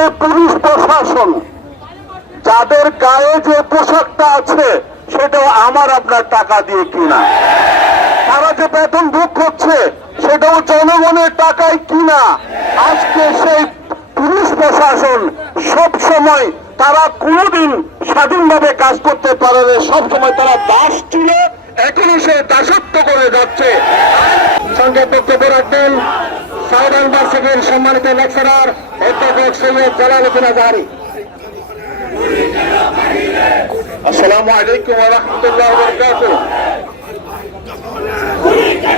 যে পুলিশ প্রশাসন, যাদের গায়ে যে পোশাকটা আছে, সেটাও আমার আপনার টাকা দিয়ে কিনা। তারা যে বেতন ভোগ করছে, সেটাও জনগণের টাকায় কিনা। আজকে সেই পুলিশ প্রশাসন সব সময় তারা কোনোদিন স্বাধীনভাবে কাজ করতে পারে না। সব সময় তারা দাস ছিল এখনও সে দাসত্ব করে যাচ্ছে। সঙ্গে বক্তব্য রাখবেন সাউথ ইউনিভার্সিটির সম্মানিত লেকচারার অধ্যাপক সৈয়দ জালালুদ্দিন আজহারি। আসসালামু আলাইকুম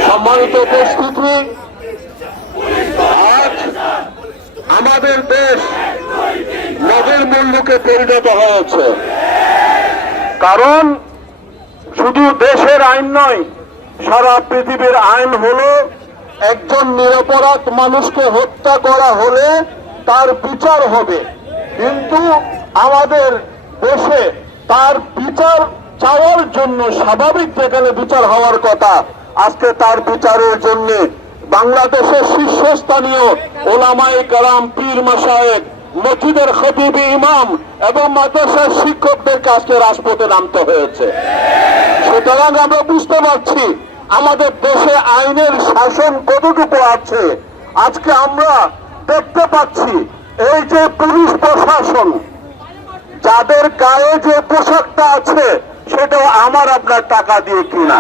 সম্মানিত উপস্থিতি, আজ আমাদের দেশ নদের মূল্যকে পরিণত হয়েছে। কারণ শুধু দেশের আইন নয়, সারা পৃথিবীর আইন হলো একজন নিরপরাধ মানুষকে হত্যা করা হলে তার বিচার হবে। কিন্তু আমাদের দেশে তার বিচার চাওয়ার জন্য স্বাভাবিক যেখানে বিচার হওয়ার কথা, আজকে তার বিচারের জন্য বাংলাদেশের শীর্ষস্থানীয় ওলামাই কালাম পীর মাসায়েক মসজিদের খতিব ইমাম এবং মাদ্রাসার শিক্ষকদেরকে আজকে রাজপথে নামতে হয়েছে। সুতরাং আমরা বুঝতে পারছি আমাদের দেশে আইনের শাসন কতটুকু আছে, আজকে আমরা দেখতে পাচ্ছি এই যে পুলিশ প্রশাসন, যাদের গায়ে যে পোশাকটা আছে, সেটাও আমার আপনার টাকা দিয়ে কিনা।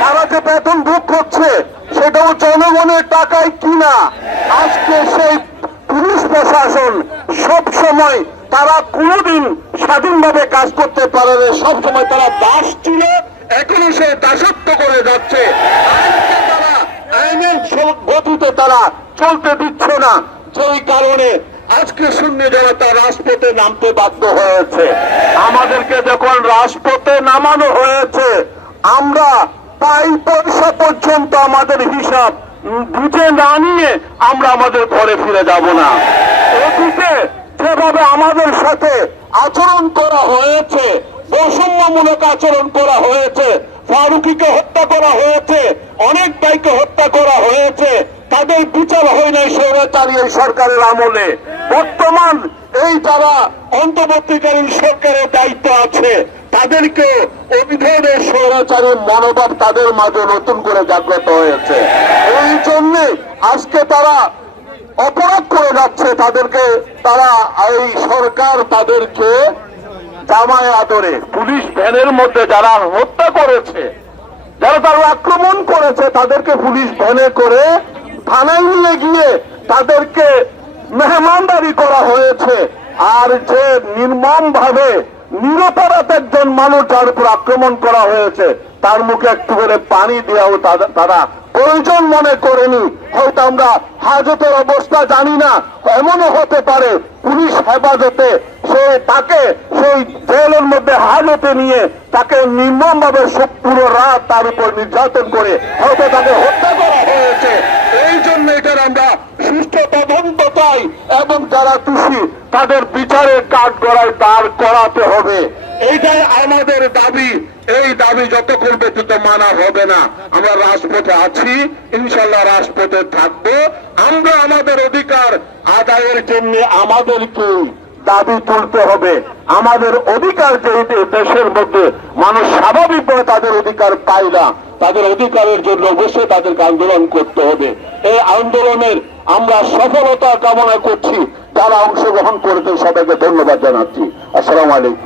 তারা যে বেতন ভোগ করছে, সেটাও জনগণের টাকায় কিনা। আজকে সেই পুলিশ প্রশাসন সব সময় তারা কোনোদিন স্বাধীনভাবে কাজ করতে পারে সব সময় তারা দাস ছিল। এখনও সে দাসত্ব করে যাচ্ছে। তারা গতিতে তারা চলতে দিচ্ছে না। যেই কারণে আজকে শূন্য জনতা রাজপথে নামতে বাধ্য হয়েছে। আমাদেরকে যখন রাজপথে নামানো হয়েছে, আমরা পাই পয়সা পর্যন্ত আমাদের হিসাব বুঝে না নিয়ে আমরা আমাদের ঘরে ফিরে যাব না। এদিকে যেভাবে আমাদের সাথে আচরণ করা হয়েছে বৈষম্যমূলক আচরণ করা হয়েছে। ফারুকিকে হত্যা করা হয়েছে। অনেক ভাইকে হত্যা করা হয়েছে। তাদের বিচার হয় নাই স্বৈরাচারী এই সরকারের আমলে। বর্তমান এই যারা অন্তর্বর্তীকালীন সরকারের দায়িত্ব আছে তাদেরকে অভিধনের স্বৈরাচারী মনোভাব তাদের মাঝে নতুন করে জাগ্রত হয়েছে। এই জন্যে আজকে তারা অপরাধ করে যাচ্ছে। তাদেরকে, তারা এই সরকার তাদেরকে জামায় আদরে পুলিশ ভ্যানের মধ্যে যারা হত্যা করেছে, যারা তারা আক্রমণ করেছে, তাদেরকে পুলিশ ভ্যানে করে থানায় নিয়ে গিয়ে তাদেরকে মেহমানদারি করা হয়েছে। আর যে নির্মম ভাবে নিরপরাধ একজন মানুষ যার উপর আক্রমণ করা হয়েছে, তার মুখে একটু করে পানি দেওয়াও তারা প্রয়োজন মনে করেনি। হয়তো আমরা হাজতের অবস্থা জানি না, এমনও হতে পারে পুলিশ হেফাজতে সে তাকে, সেই জেলের মধ্যে হাজতে নিয়ে তাকে পুরো রাত তার উপর নির্যাতন করে হয়তো তাকে হত্যা করা হয়েছে। এই জন্য এটার আমরা তদন্ত এবং যারা তাদের বিচারের করাতে হবে। এইটাই আমাদের দাবি। এই দাবি যতক্ষণ ব্যতীত মানা হবে না। আমরা রাজপথে আছি ইনশাল্লাহ রাজপথে থাকব। আমরা আমাদের অধিকার আদায়ের জন্য আমাদেরকে দাবি তুলতে হবে। আমাদের অধিকার যেহেতু দেশের মধ্যে, মানুষ স্বাভাবিকভাবে তাদের অধিকার পায় না। তাদের অধিকারের জন্য অবশ্যই তাদেরকে আন্দোলন করতে হবে। এই আন্দোলনের আমরা সফলতা কামনা করছি। যারা অংশগ্রহণ করেছেন সবাইকে ধন্যবাদ জানাচ্ছি। আসসালাম আলাইকুম।